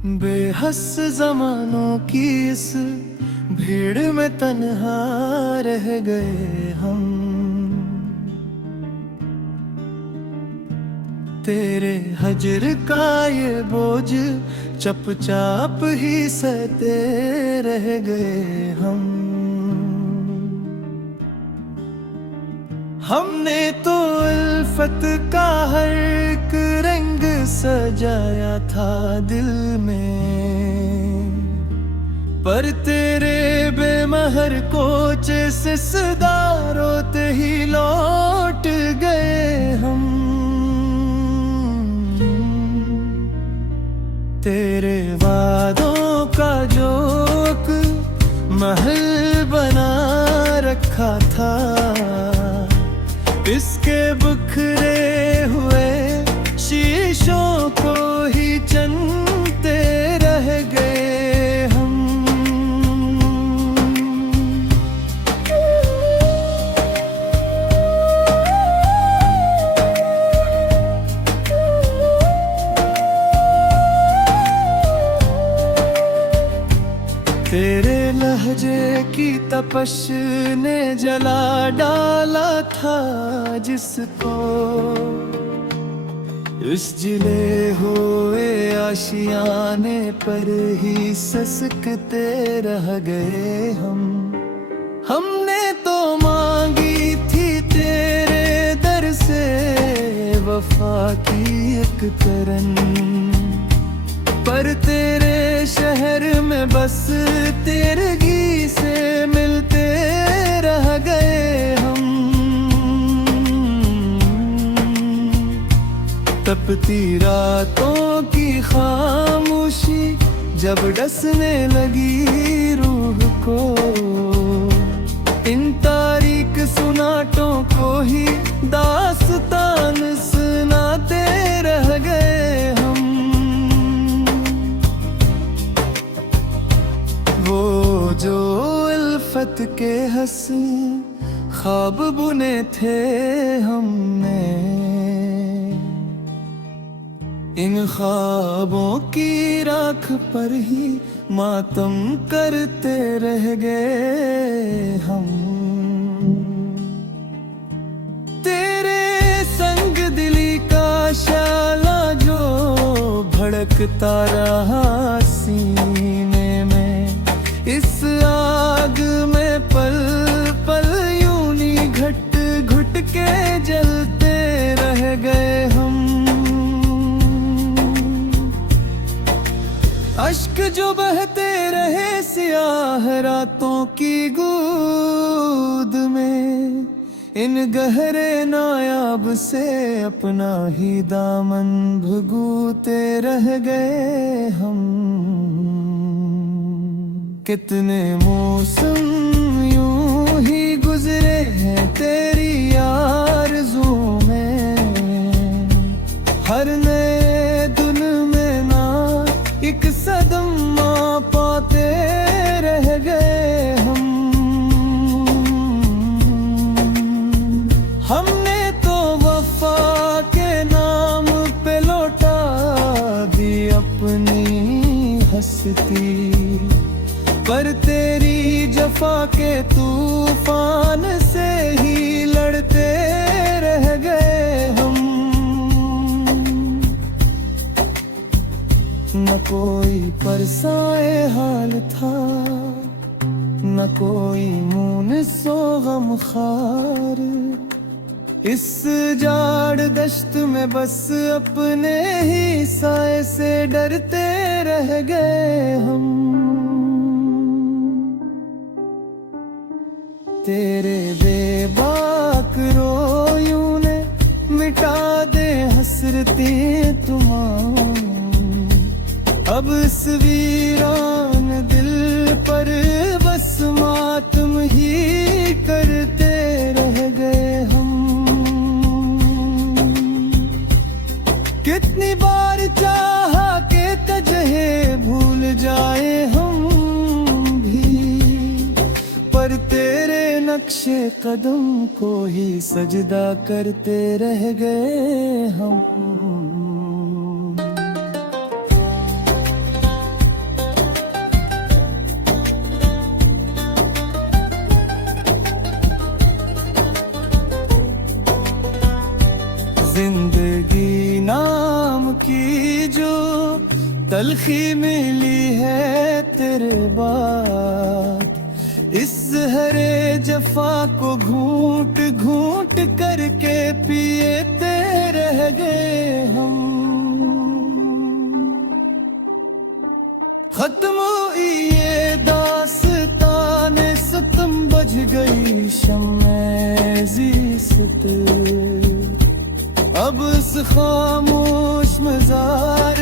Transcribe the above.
बेहस जमानों की इस भीड़ में तन्हा रह गए हम। तेरे हजर का ये बोझ चुपचाप ही सहते रह गए हम। हमने तो उल्फत का हर एक रंग सजाया था दिल में, पर तेरे बेमहर कोच से सदा रोते ही लौट गए हम। तेरे वादों का जोक महल बना रखा था, इसके बिखरे हुए शीशों को ही चनते रह गए हम। तेरे लहजे की तपश ने जला डाला था जिसको, इस जिले हुए आशियाने पर ही ससकते रह गए हम। हमने तो मांगी थी तेरे दर से वफा की एक तरन, पर तेरे शहर में बस तेरगी से मिलते रह गए हम। तपती रातों की खामोशी जब डसने लगी रूह को, इन तारीख सुनाटों को ही दास्तान सुनाते रह गए हम। वो जो उल्फत के हंसी ख्वाब बुने थे हमने, इन ख्वाबों की राख पर ही मातम करते रह गए हम। तेरे संग दिली का शाला जो भड़कता रहा सीने में, इस आग में पल पल यूं नी घट घुट के जलते रह गए हम। अश्क जो बहते रहे सियाह रातों की गूद में, इन गहरे नायाब से अपना ही दामन भुगूते रह गए हम। कितने मौसम यूं ही गुजरे हैं तेरी आरज़ू में, हर नए दिन में ना एक सदमा पाते रह गए हम। हमने तो वफा के नाम पे लौटा दी अपनी हस्ती, पर तेरी जफा के तूफान से ही लड़ते रह गए हम। न कोई परसाए हाल था, न कोई मुनसो गमखार, इस जाड़ दश्त में बस अपने ही साए से डरते रह गए हम। तेरे बेबाक रोयूं ने मिटा दे हसरतें तुमाम, अब इस वीरान दिल पर बस मातम ही करते रह गए हम। कितनी बार चाहा के तजहे भूल जाए हम भी, पर तेरे नक्शे कदम को ही सजदा करते रह गए हम। तलखी मिली है तेरे बाद, इस हरे जफा को घूंट घूंट करके पिएते रह गए हम। खत्म हुई ये दास्ताने सितम, बज गई शम्मे ज़ीस्त, अब इस खामोश मज़ार